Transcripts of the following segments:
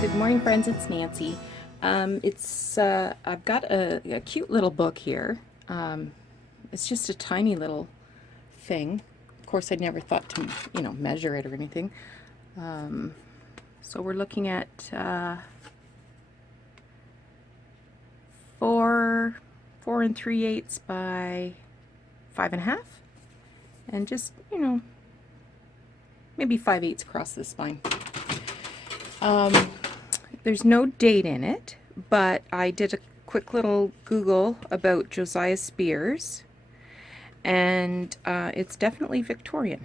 Good morning, friends. It's Nancy. I've got a cute little book here. It's just a tiny little thing. Of course, I never thought to, measure it or anything. So we're looking at four and 3/8 by 5.5, and just maybe 5/8 across the spine. There's no date in it, but I did a quick little Google about Josiah Spears, and it's definitely Victorian.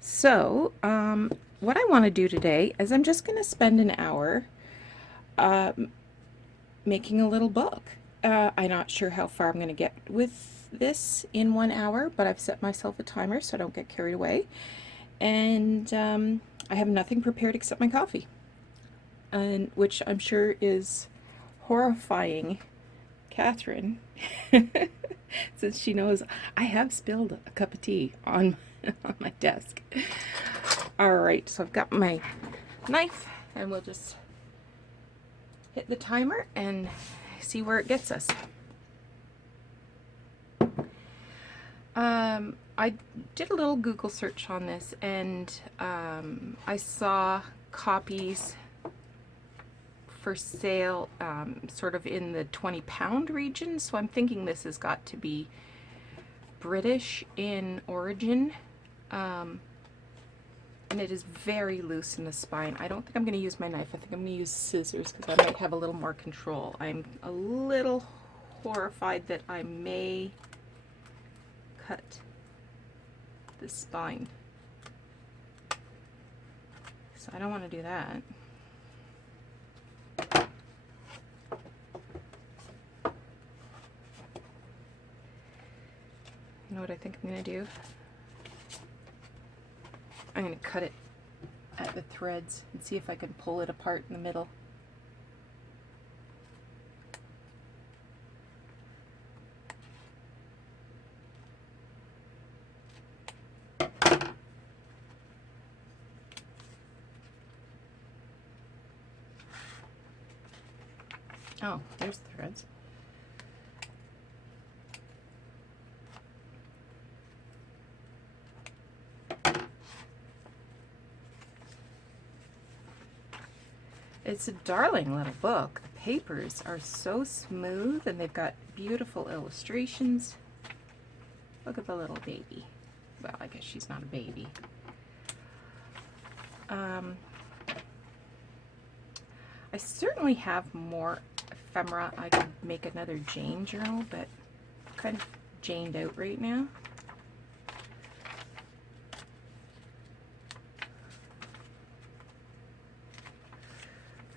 So, what I want to do today is I'm just going to spend an hour making a little book. I'm not sure how far I'm going to get with this in 1 hour, but I've set myself a timer so I don't get carried away. And I have nothing prepared except my coffee, and which I'm sure is horrifying Catherine, since she knows I have spilled a cup of tea on on my desk. All right, so I've got my knife, and we'll just hit the timer and see where it gets us. I did a little Google search on this, and I saw copies for sale sort of in the 20-pound region, so I'm thinking this has got to be British in origin, and it is very loose in the spine. I don't think I'm going to use my knife. I think I'm going to use scissors because I might have a little more control. I'm a little horrified that I may cut the spine, so I don't want to do that. You know what I think I'm going to do? I'm going to cut it at the threads and see if I can pull it apart in the middle. Oh, there's the threads. It's a darling little book. The papers are so smooth, and they've got beautiful illustrations. Look at the little baby. Well, I guess she's not a baby. I certainly have more ephemera. I could make another Jane journal, but I'm kind of Janed out right now.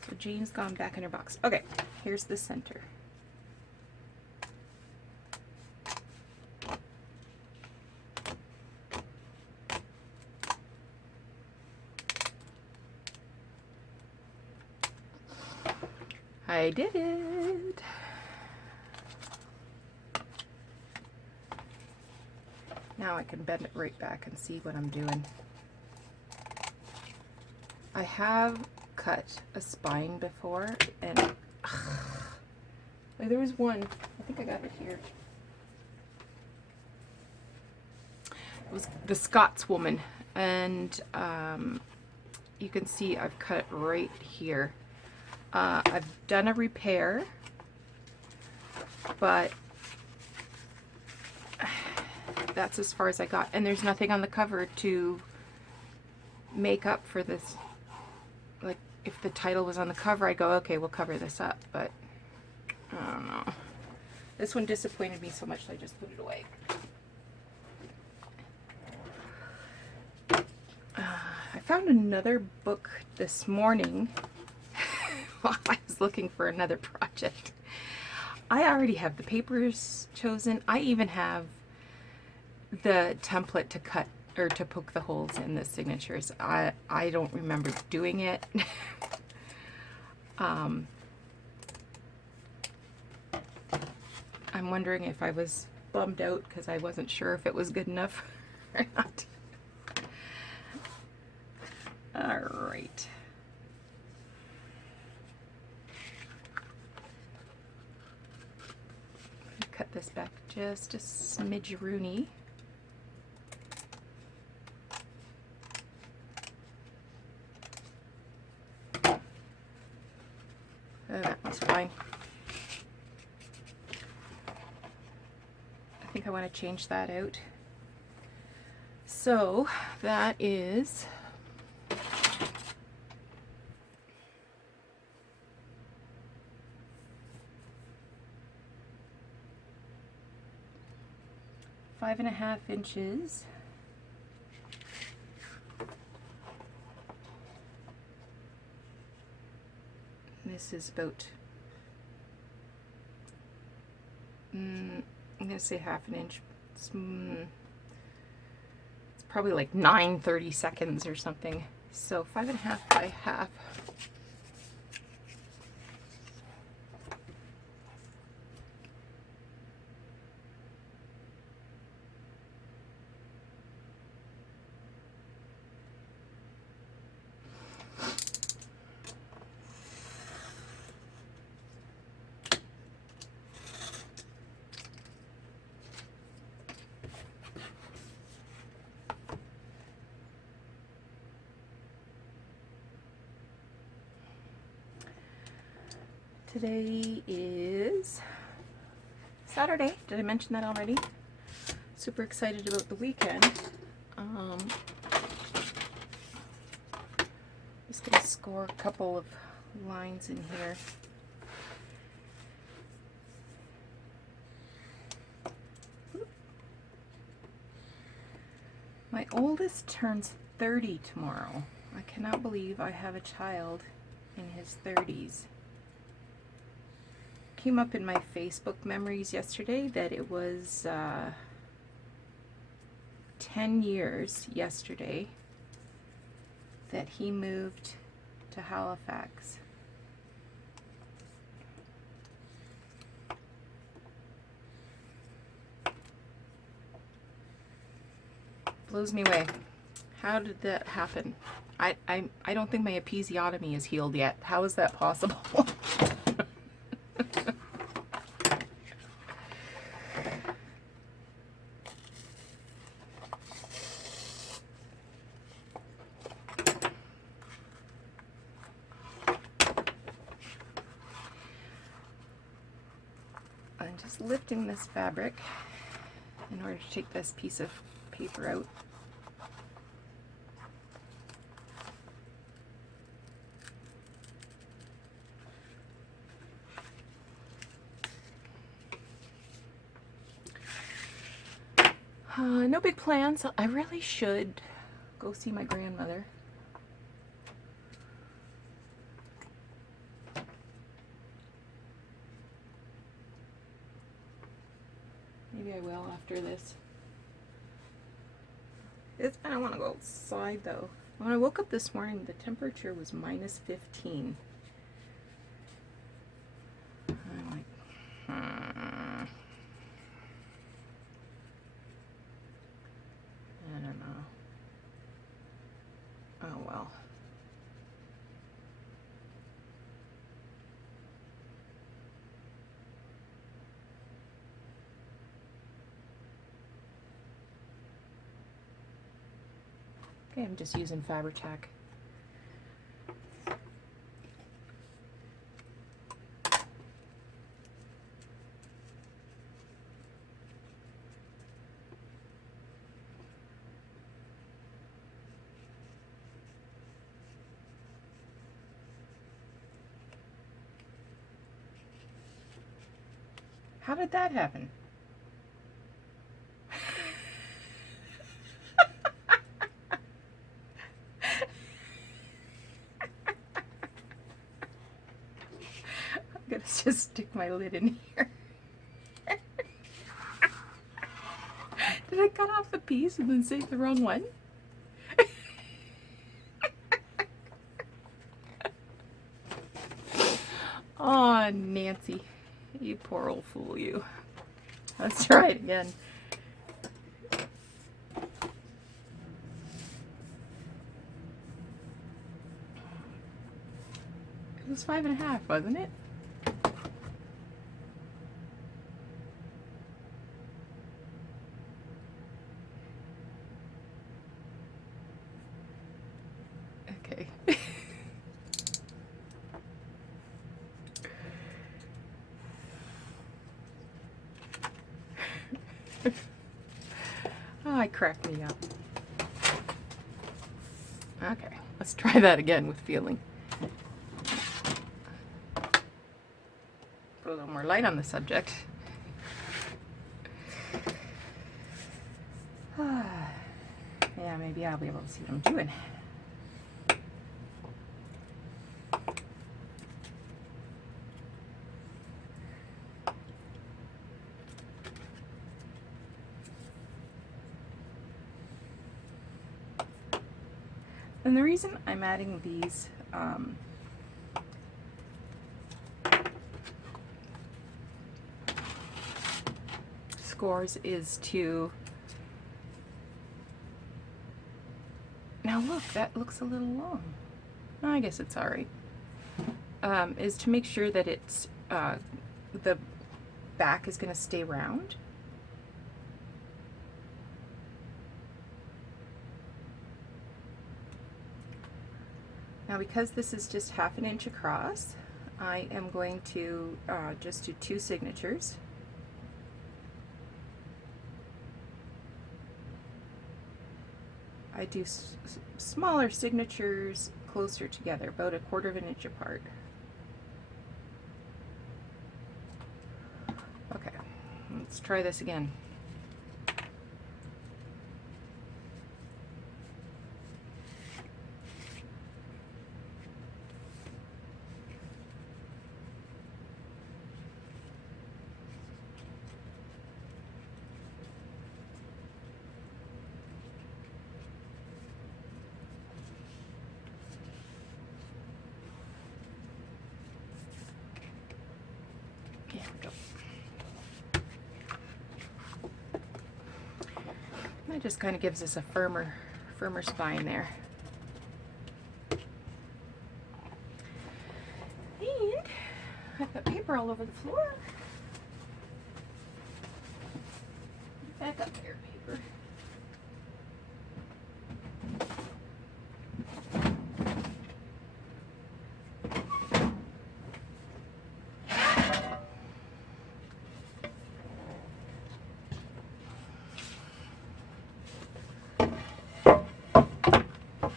So Jane's gone back in her box. Okay, here's the center. I did it. Now I can bend it right back and see what I'm doing. I have cut a spine before, and there was one. I think I got it here. It was the Scotswoman, and you can see I've cut right here. I've done a repair, but that's as far as I got, and there's nothing on the cover to make up for this. Like, if the title was on the cover, I go, okay, we'll cover this up, but I don't know. This one disappointed me so much, so I just put it away. I found another book this morning while I was looking for another project. I already have the papers chosen. I even have the template to cut or to poke the holes in the signatures. I don't remember doing it. I'm wondering if I was bummed out because I wasn't sure if it was good enough or not. All right. just a smidge-rooney. That was fine. I think I want to change that out. So that is five and a half inches. This is about, I'm going to say half an inch. It's probably like 9 30-seconds or something. So 5.5 by half. Today is Saturday. Did I mention that already? Super excited about the weekend. Just gonna score a couple of lines in here. My oldest turns 30 tomorrow. I cannot believe I have a child in his 30s. Came up in my Facebook memories yesterday that it was 10 years yesterday that he moved to Halifax. Blows me away. How did that happen? I don't think my episiotomy is healed yet. How is that possible? I'm just lifting this fabric in order to take this piece of paper out. No big plans. I really should go see my grandmother. Maybe I will after this. I don't want to go outside though. When I woke up this morning, the temperature was -15. I'm like, I don't know. Oh well. Okay, I'm just using Fabri-Tac. How did that happen? I'm gonna just stick my lid in here. Did I cut off the piece and then save the wrong one? Oh, Nancy. You poor old fool, you. Let's try it again. It was 5.5, wasn't it? okay. Oh, it cracked me up. Okay, let's try that again with feeling. Put a little more light on the subject. Yeah, maybe I'll be able to see what I'm doing. And the reason I'm adding these scores is to, now look, that looks a little long. I guess it's all right. Is to make sure that it's, the back is going to stay round. Now because this is just 1/2 inch across, I am going to just do 2 signatures. I do smaller signatures closer together, about 1/4 inch apart. Okay, let's try this again. There we go. That just kind of gives us a firmer spine there. And I've got paper all over the floor. Back up there, paper.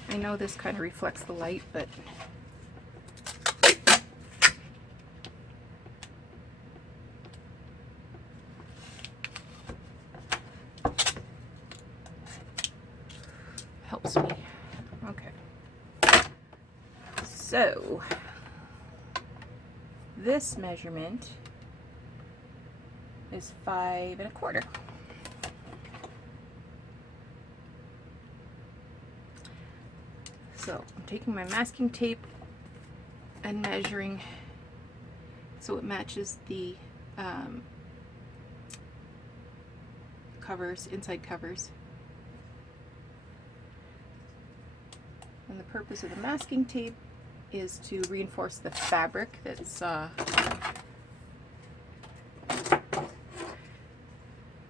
I know this kind of reflects the light, but helps me. Okay. So this measurement is 5 1/4. So I'm taking my masking tape and measuring so it matches the covers, inside covers. And the purpose of the masking tape is to reinforce the fabric that's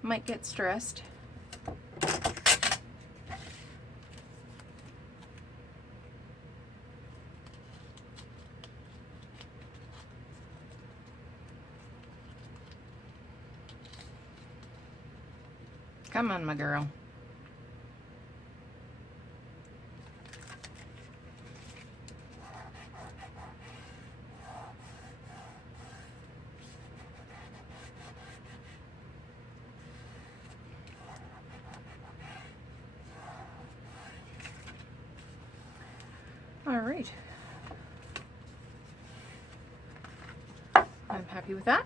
might get stressed. Come on, my girl. All right. I'm happy with that.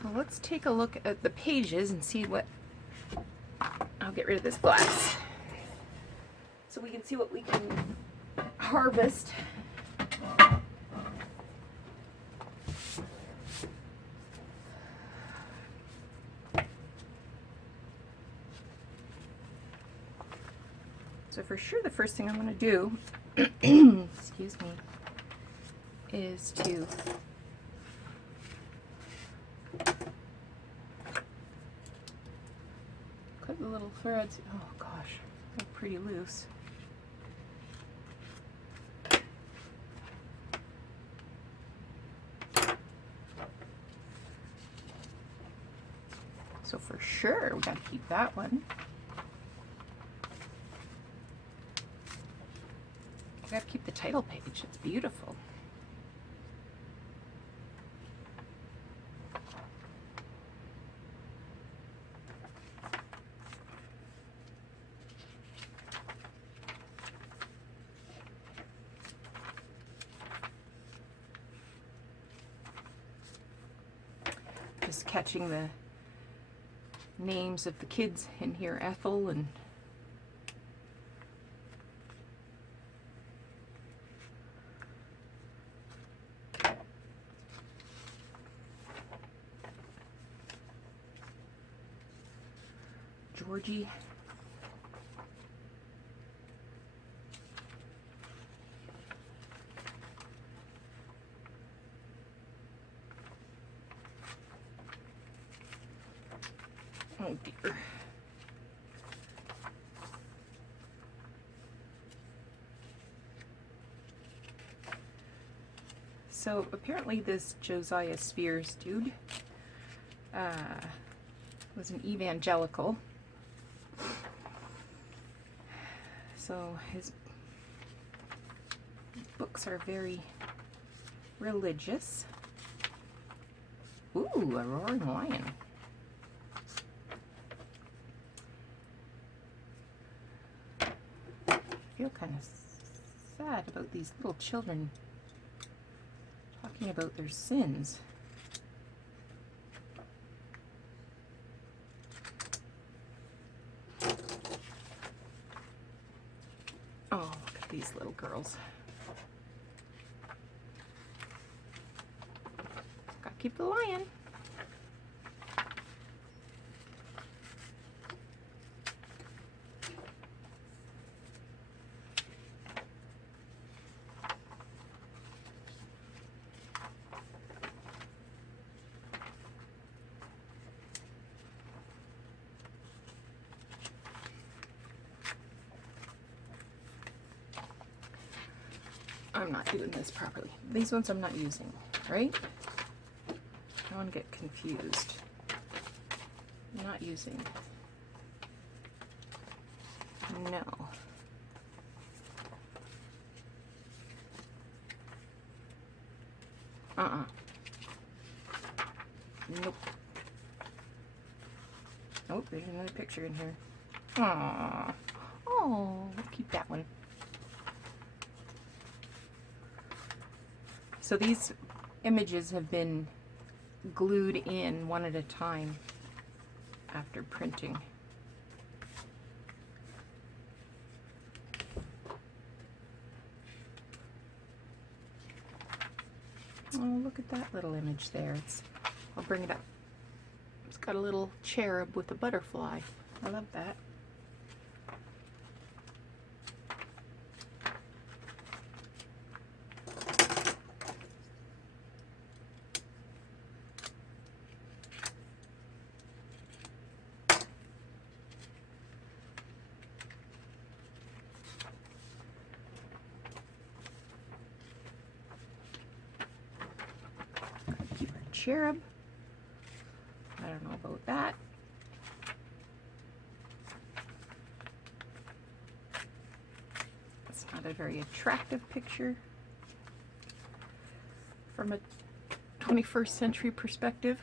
So let's take a look at the pages and see what, I'll get rid of this glass so we can see what we can harvest. So for sure the first thing I'm going to do, excuse me, is to cut the little threads. Oh gosh, how pretty loose. So for sure, we gotta keep that one. We gotta keep the title page, it's beautiful. Just catching the names of the kids in here, Ethel and Georgie. Oh dear. So apparently this Josiah Spears dude was an evangelical. So his books are very religious. Ooh, a roaring lion. I feel kind of sad about these little children talking about their sins. Oh, look at these little girls. Gotta keep the lion. I'm not doing this properly. These ones I'm not using, right? I don't want to get confused. I'm not using. No. Nope. Oh, there's another picture in here. Aww. Oh, we'll keep that one. So these images have been glued in one at a time after printing. Oh, look at that little image there. I'll bring it up. It's got a little cherub with a butterfly. I love that. Keep our cherub. I don't know about that. It's not a very attractive picture from a 21st century perspective.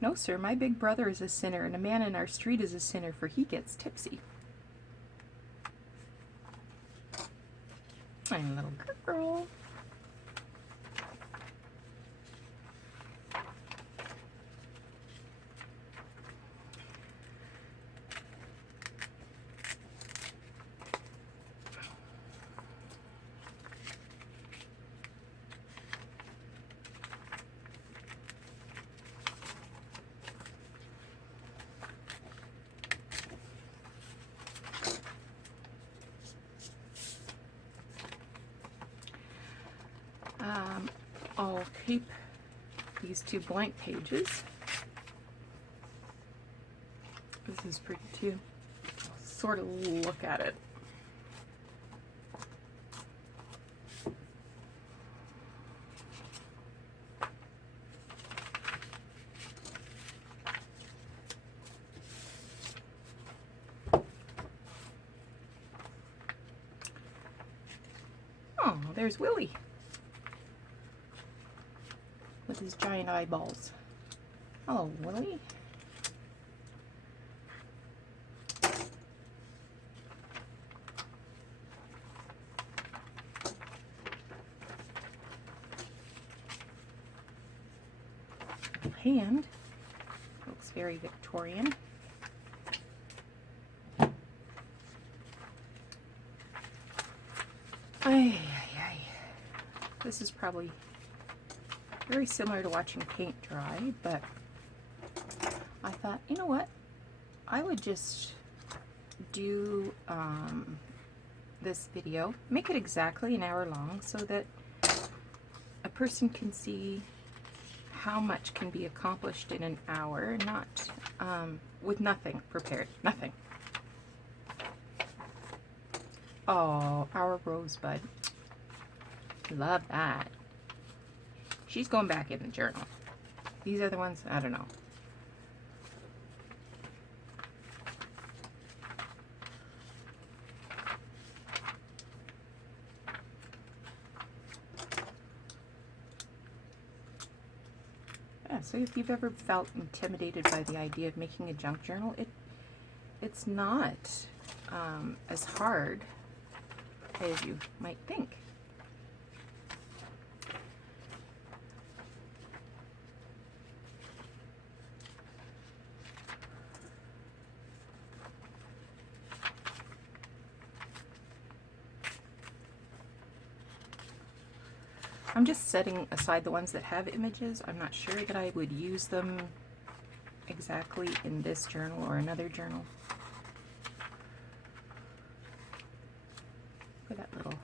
No, sir, my big brother is a sinner, and a man in our street is a sinner, for he gets tipsy. I'm a little girl. tape these two blank pages. This is pretty too. Sort of look at it. Oh, there's Willie with his giant eyeballs. Hello, Willie. Hand looks very Victorian. Ay, ay, ay. This is probably very similar to watching paint dry, but I thought, you know what, I would just do this video, make it exactly an hour long so that a person can see how much can be accomplished in an hour, not with nothing prepared, nothing. Oh, our Rosebud. Love that. She's going back in the journal. These other ones, I don't know. Yeah, so if you've ever felt intimidated by the idea of making a junk journal, it's not as hard as you might think. I'm just setting aside the ones that have images. I'm not sure that I would use them exactly in this journal or another journal. Look at that little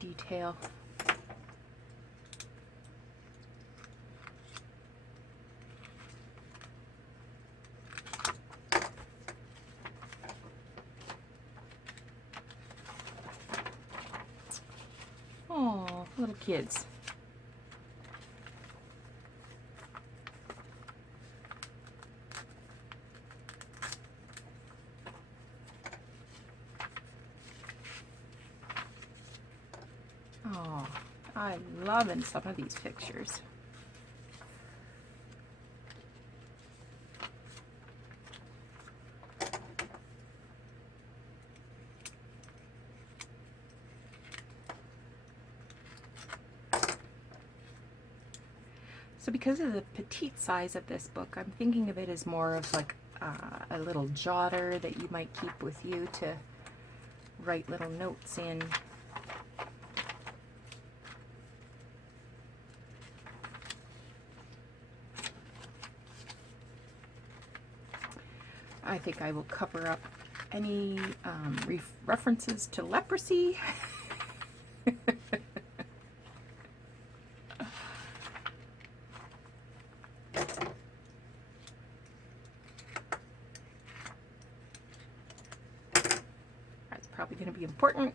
detail. Oh, little kids. Oh, I'm loving some of these pictures. So because of the petite size of this book, I'm thinking of it as more of like a little jotter that you might keep with you to write little notes in. I think I will cover up any references to leprosy. That's probably going to be important.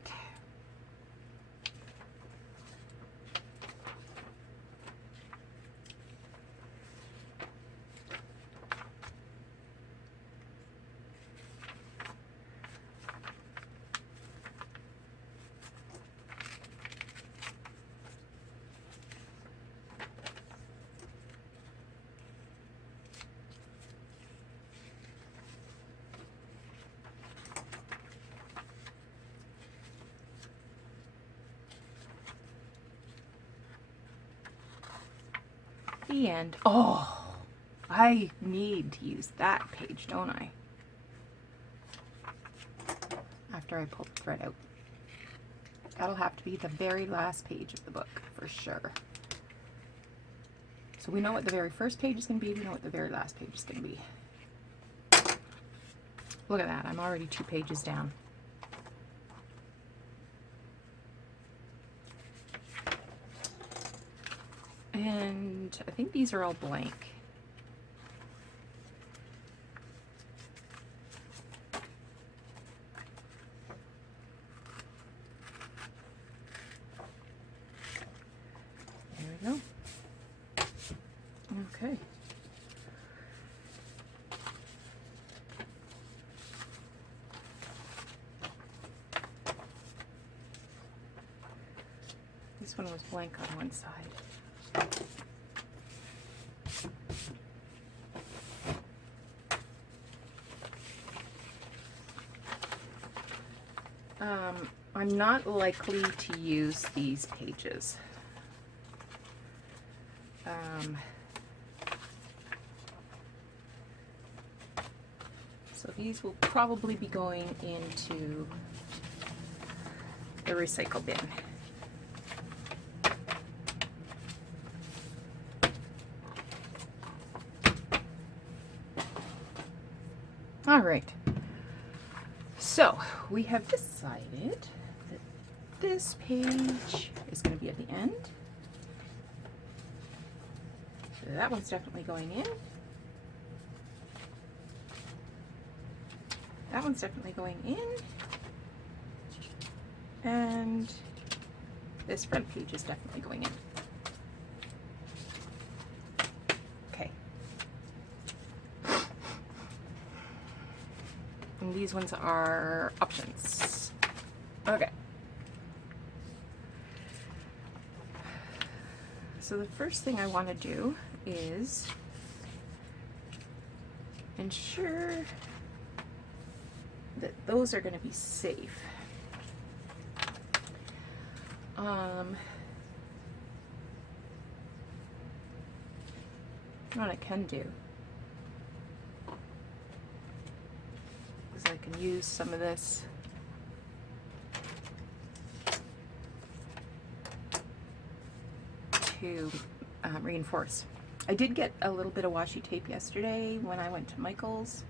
The end. Oh, I need to use that page, don't I? After I pull the thread out. That'll have to be the very last page of the book, for sure. So we know what the very first page is going to be, we know what the very last page is going to be. Look at that, I'm already 2 pages down. And I think these are all blank. There we go. Okay. This one was blank on one side. I'm not likely to use these pages. So these will probably be going into the recycle bin. All right. So we have decided that this page is going to be at the end. So that one's definitely going in. That one's definitely going in. And this front page is definitely going in. Okay. And these ones are options. Okay. So the first thing I want to do is ensure that those are going to be safe. What I can do is I can use some of this to reinforce. I did get a little bit of washi tape yesterday when I went to Michael's.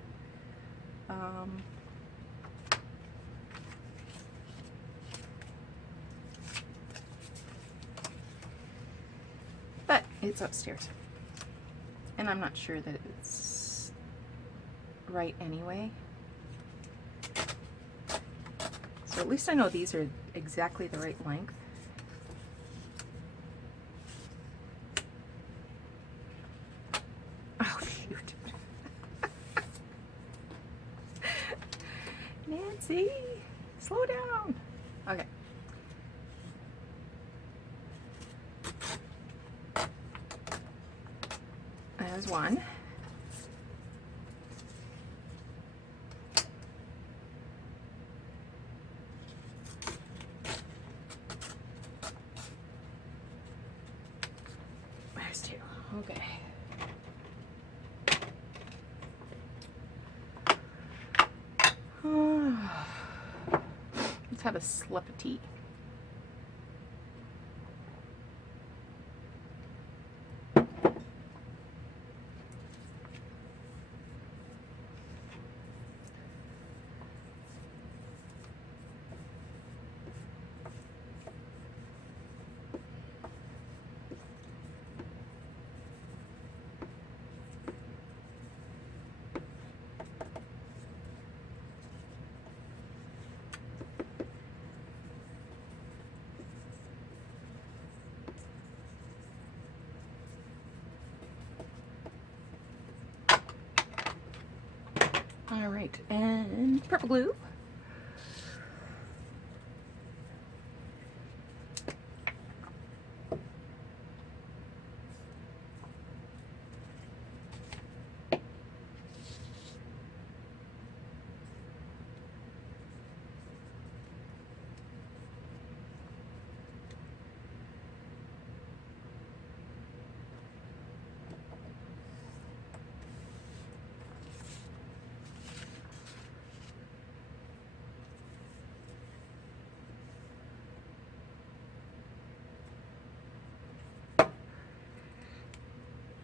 But it's upstairs. And I'm not sure that it's right anyway. So at least I know these are exactly the right length. Oh, shoot. Nancy, slow down. Okay. There's one. There's two. Okay. Let's have a slip of tea. All right, and purple glue.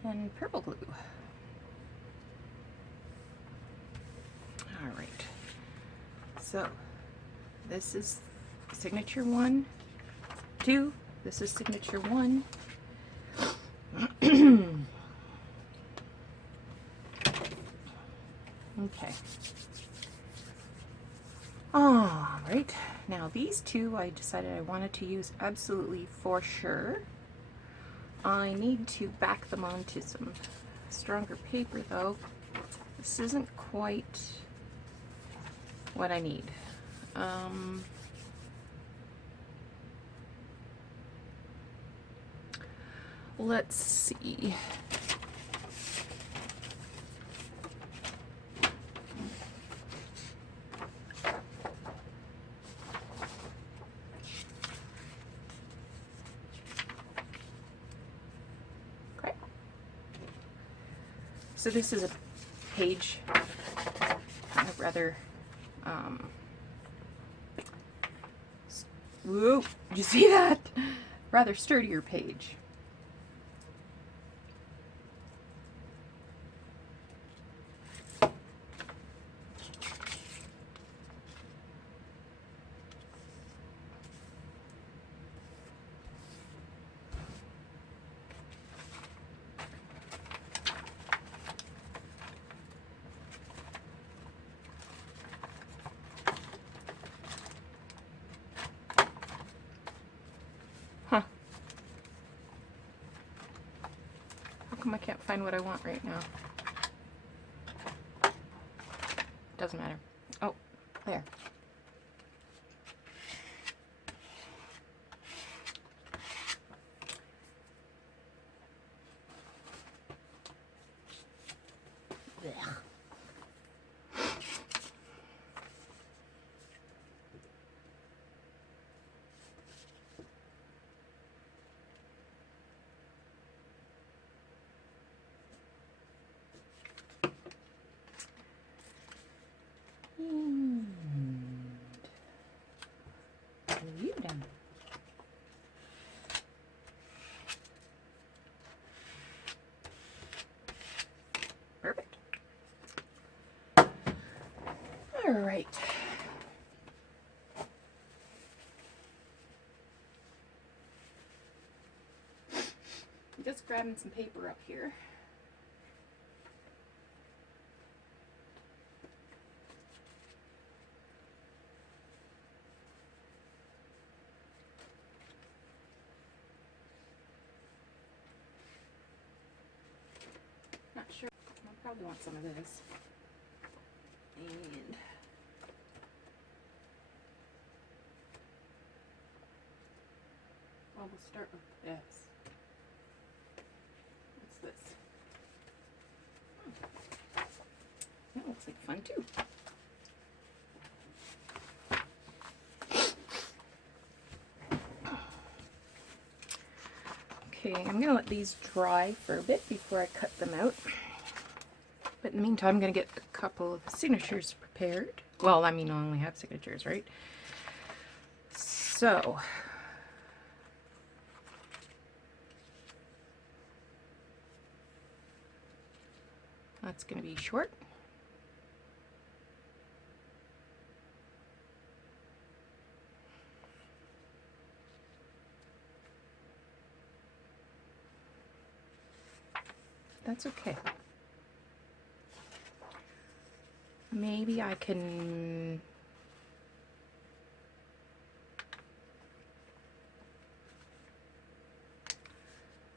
And purple glue. All right, so this is signature 1, 2, this is signature 1, Okay. All right. Now these two I decided I wanted to use absolutely for sure. I need to back them onto some stronger paper though. This isn't quite what I need. Let's see. Okay. So this is a page, kind of rather, whoa, did you see that? Rather sturdier page. Huh. How come I can't find what I want right now? Doesn't matter. Oh, there. Blech. And glue them. Perfect. All right. Just grabbing some paper up here. Not sure. I'll probably want some of this. And well, we'll start with this. What's this? Oh. That looks like fun too. Okay, I'm gonna let these dry for a bit before I cut them out. But in the meantime, I'm gonna get a couple of signatures prepared. Well, I mean, I only have signatures, right? So, that's gonna be short. That's okay. Maybe I can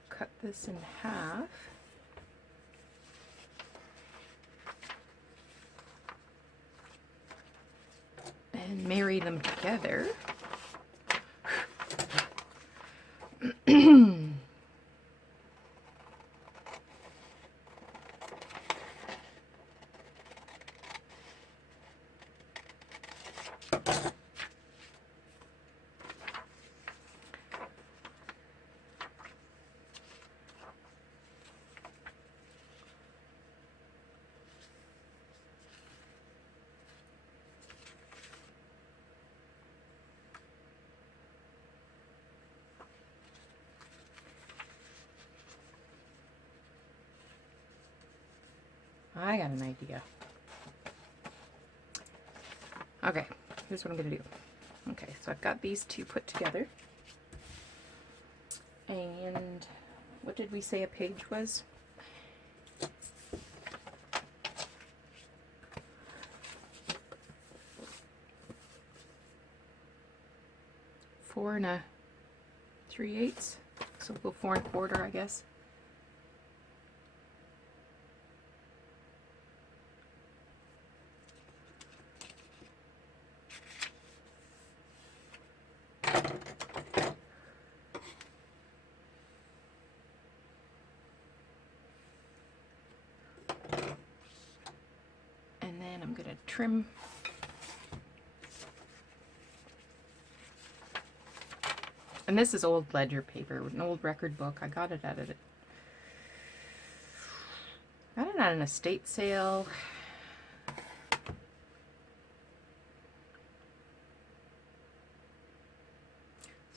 cut this in half and marry them together. I got an idea. Okay, here's what I'm gonna do. Okay, so I've got these two put together. And what did we say a page was? 4 3/8, so we'll go 4 1/4, I guess. And then I'm going to trim. And this is old ledger paper, an old record book. I got it at an estate sale. So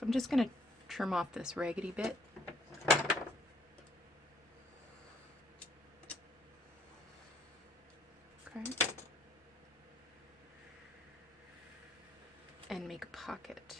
I'm just going to trim off this raggedy bit. Okay. And make a pocket.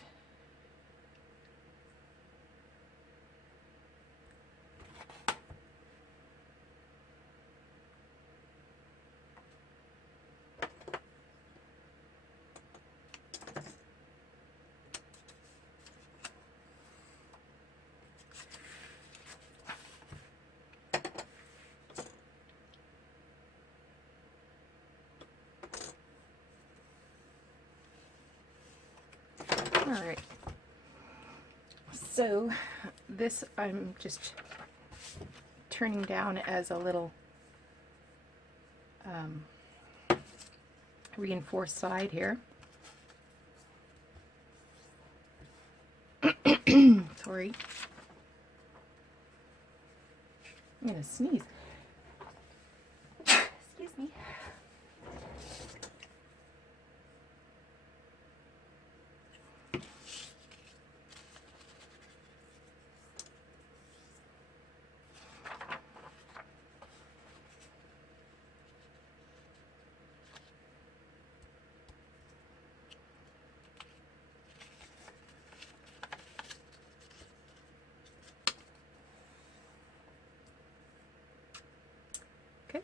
All right. So this I'm just turning down as a little reinforced side here. Sorry. I'm gonna sneeze. Excuse me. Okay.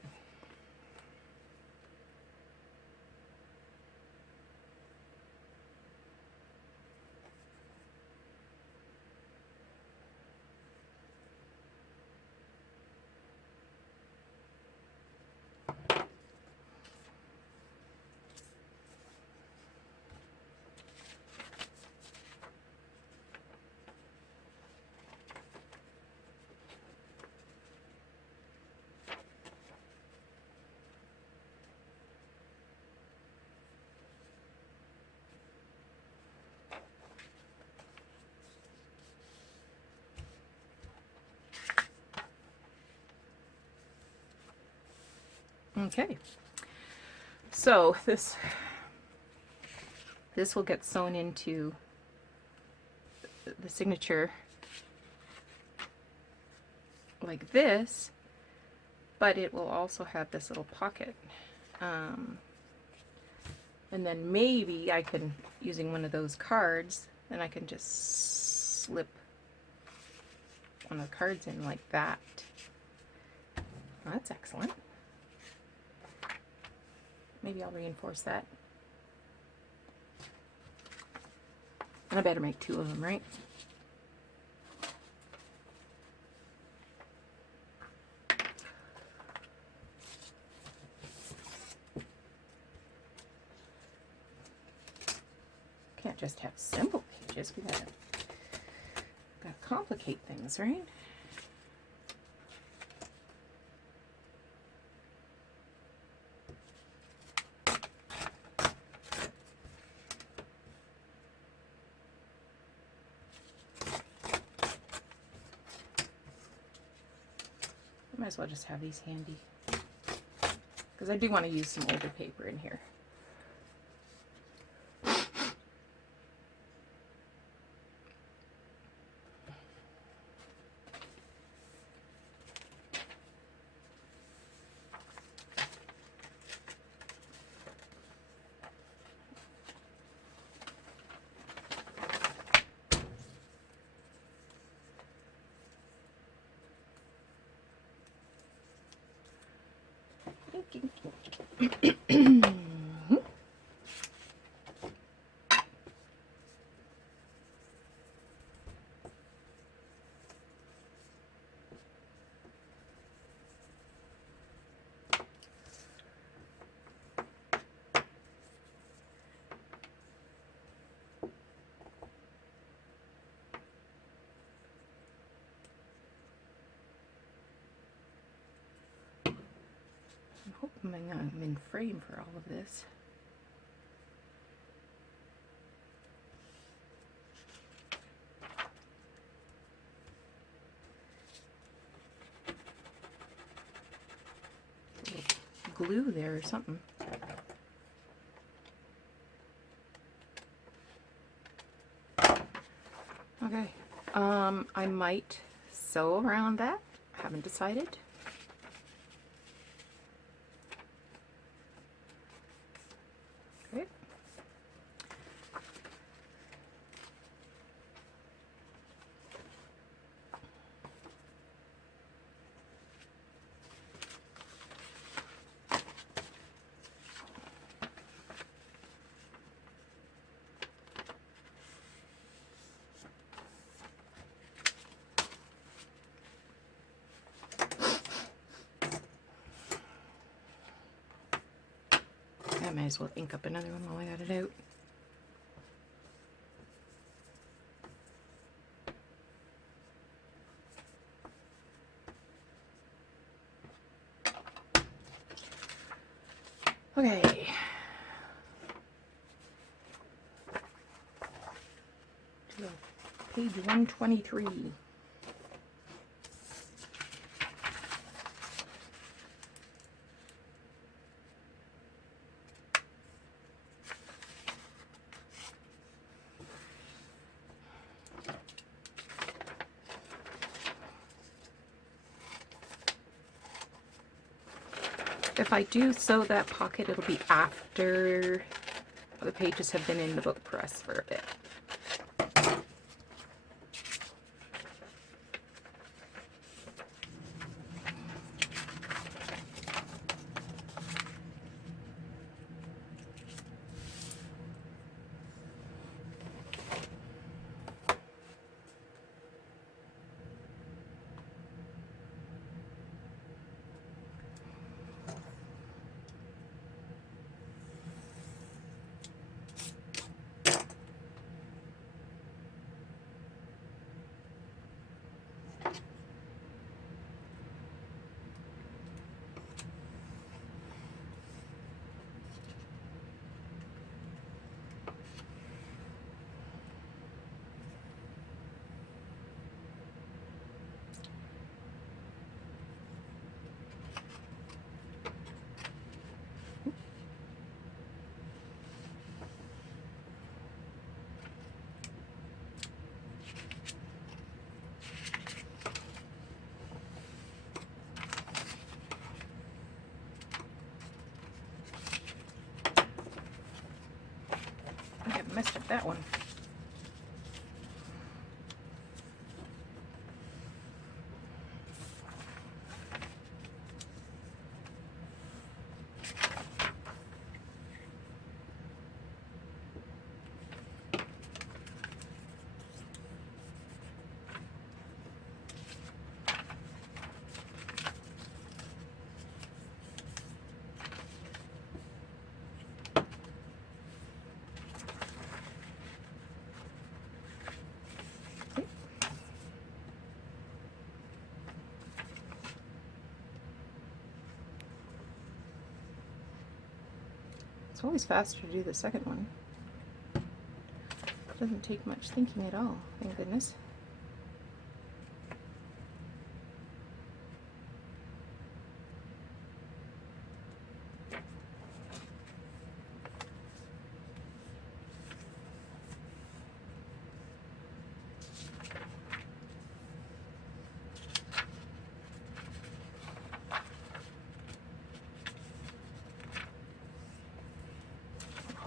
Okay, so this will get sewn into the signature like this, but it will also have this little pocket. And then maybe I can, using one of those cards, then I can just slip one of the cards in like that. Well, that's excellent. Maybe I'll reinforce that. And I better make 2 of them, right? Can't just have simple pages. We gotta complicate things, right? Might as well just have these handy, because I do want to use some older paper in here. hoping I'm in frame for all of this. Glue there or something. Okay, I might sew around that. Haven't decided. Okay. I might as well ink up another one while I got it out. Okay. So, page 123. If I do sew that pocket, it'll be after the pages have been in the book press for a bit. I messed up that one. It's always faster to do the second one. It doesn't take much thinking at all, thank goodness.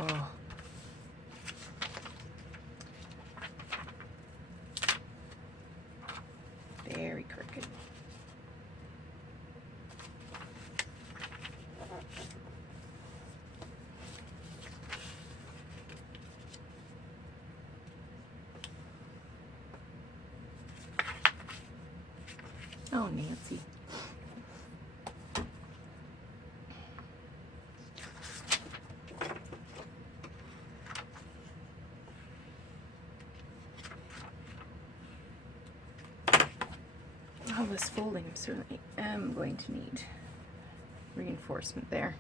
Oh. Very crooked. Oh, Nancy. All this folding I certainly am going to need. reinforcement there.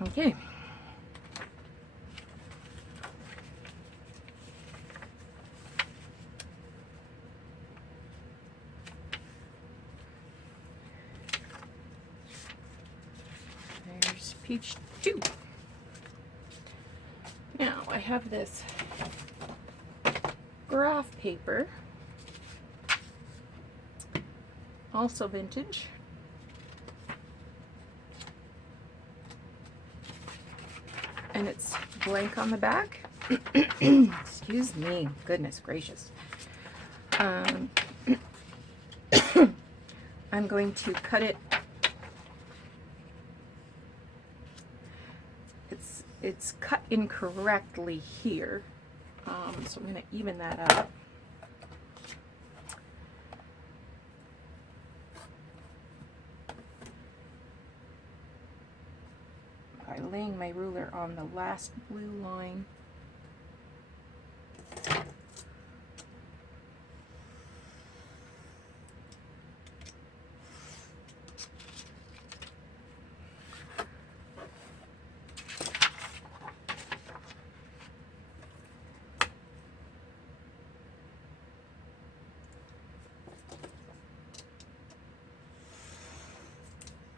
Okay. There's peach 2. Now I have this graph paper, also vintage. And it's blank on the back. Excuse me, goodness gracious. I'm going to cut it. It's cut incorrectly here, so I'm going to even that up. By laying my ruler on the last blue line.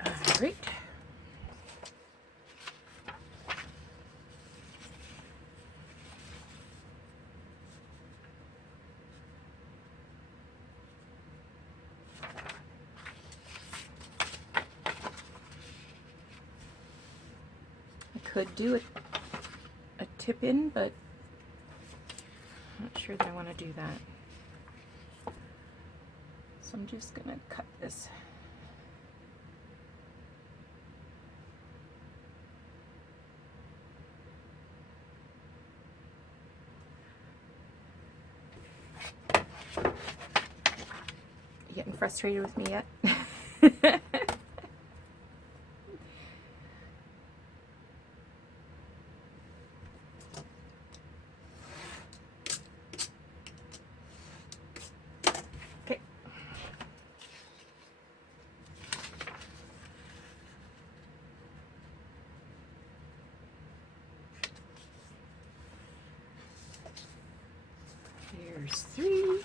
All right. Could do a tip in, but I'm not sure that I want to do that. So I'm just going to cut this. You getting frustrated with me yet? Here's 3.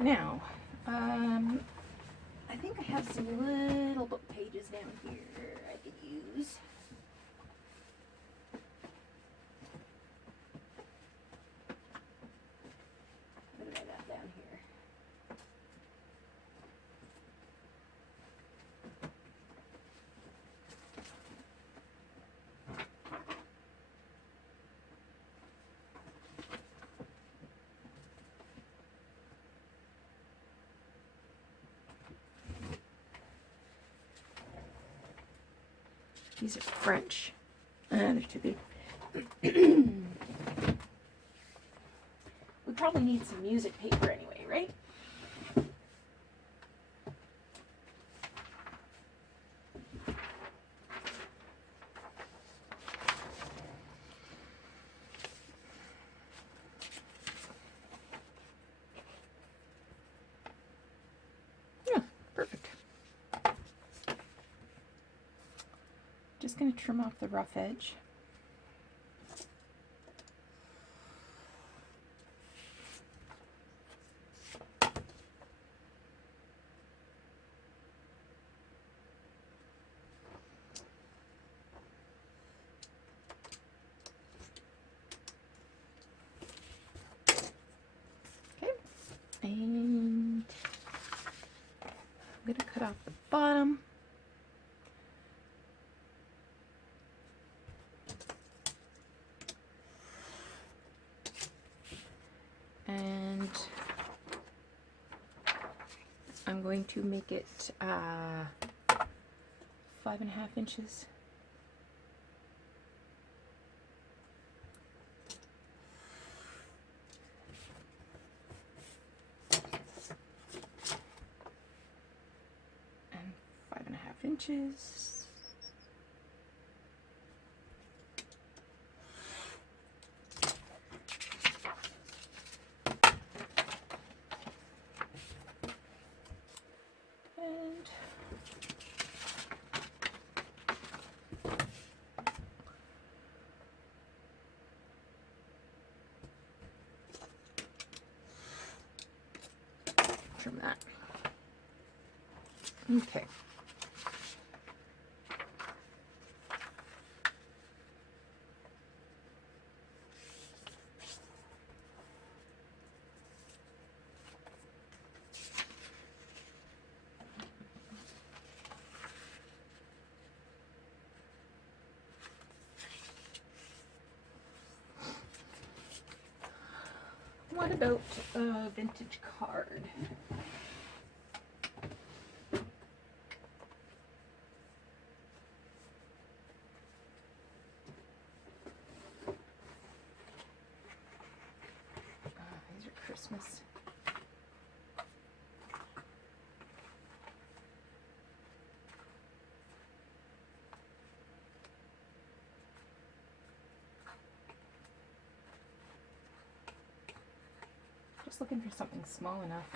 Now, I think I have some little book pages down here I could use. What did I got down here? These are French. They're too big. We probably need some music paper anyway, right? Yeah, perfect. Just going to trim off the rough edge. Okay, and I'm going to cut off the bottom. And I'm going to make it 5.5 inches. And 5.5 inches. Trim that. Okay. What about a vintage card? These are Christmas. Just looking for something small enough.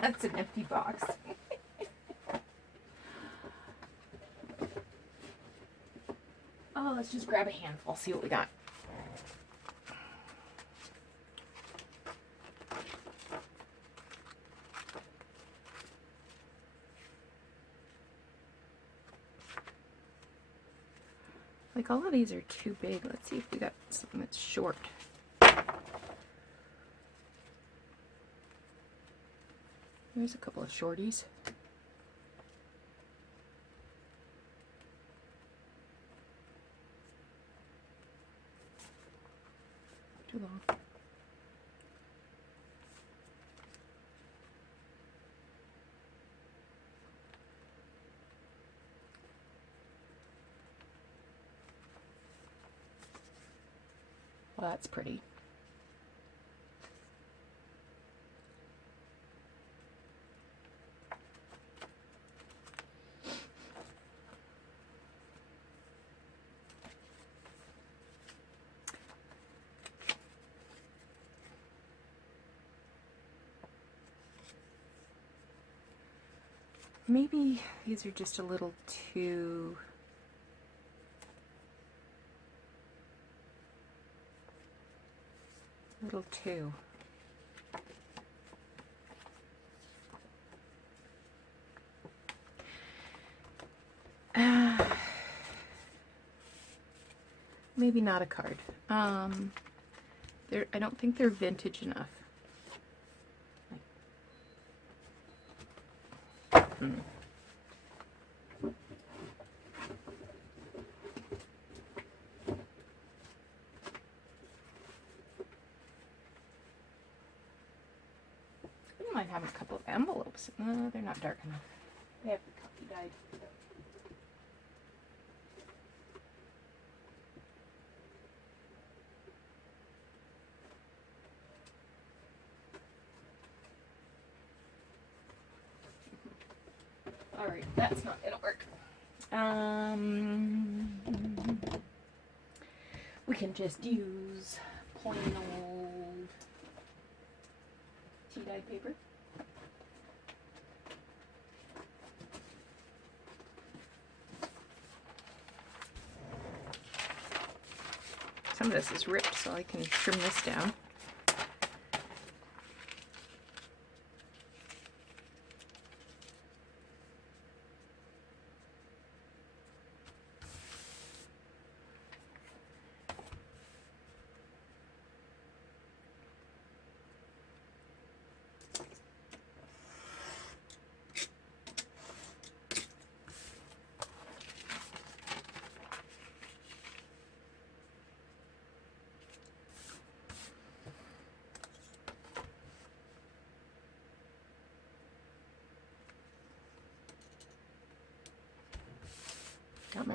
That's an empty box. Oh, let's just grab a handful, see what we got. Like all of these are too big. Let's see if we got something that's short. There's a couple of shorties. Too long. Well, that's pretty. Maybe these are just a little too maybe not a card. I don't think they're vintage enough. I might have a couple of envelopes. No, they're not dark enough. They have the copy dyed. Alright, that's not gonna work. We can just use plain old tea-dyed paper. Some of this is ripped, so I can trim this down.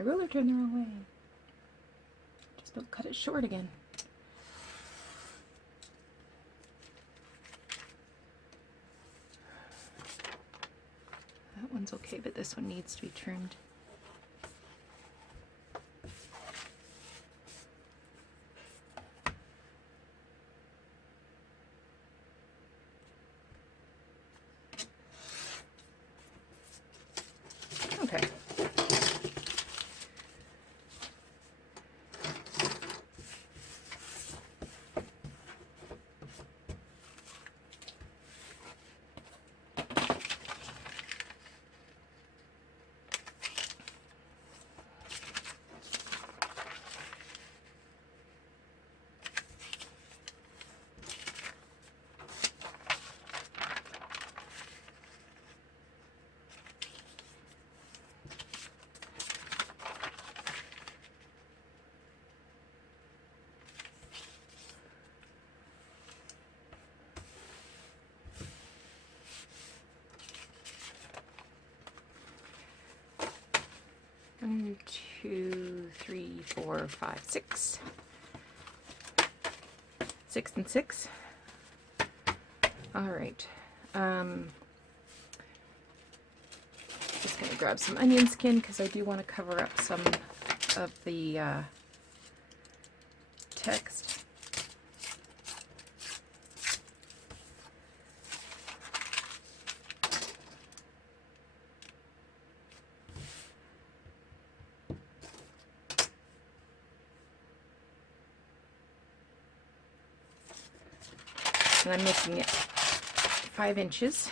ruler turned the wrong way. Just don't cut it short again. That one's okay, but this one needs to be trimmed. Okay. One, two, three, four, five, six. 6 and 6. All right. Just gonna grab some onion skin because I do want to cover up some of the text. And I'm making it 5 inches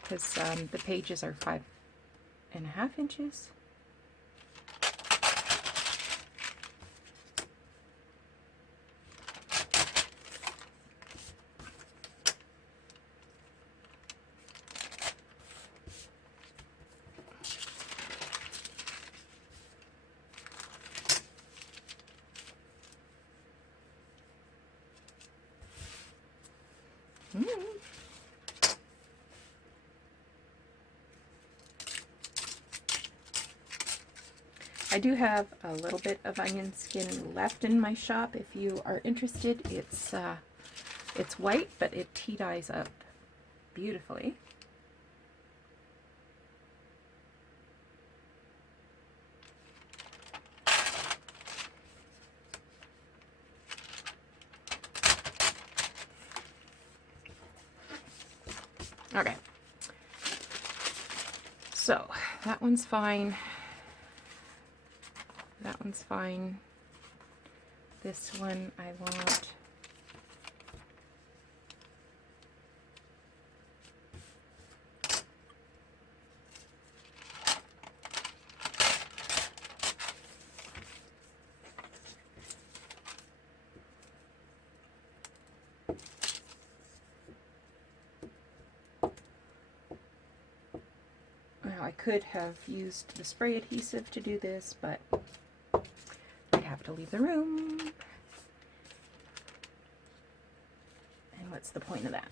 because the pages are 5.5 inches. I do have a little bit of onion skin left in my shop. If you are interested, it's white, but it tea dyes up beautifully. Okay, so that one's fine. That one's fine. This one I want. Now I could have used the spray adhesive to do this, but I'd have to leave the room. And what's the point of that?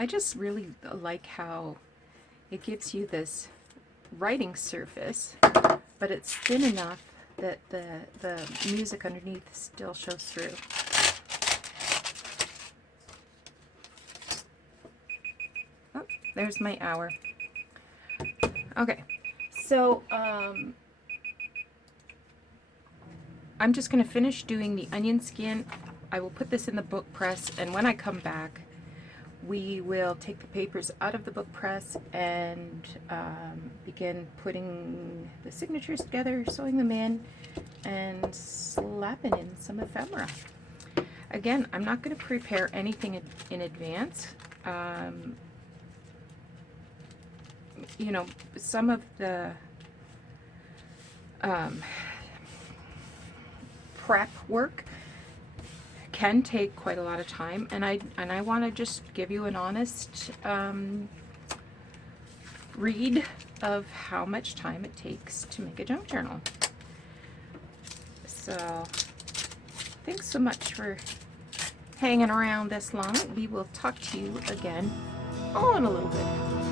I just really like how it gives you this writing surface, but it's thin enough that the music underneath still shows through. Oh, there's my hour. Okay, so I'm just going to finish doing the onion skin. I will put this in the book press, and when I come back, we will take the papers out of the book press and begin putting the signatures together, sewing them in, and slapping in some ephemera. Again, I'm not going to prepare anything in advance. You know, some of the prep work can take quite a lot of time, and I want to just give you an honest read of how much time it takes to make a junk journal. So thanks so much for hanging around this long. We will talk to you again in a little bit.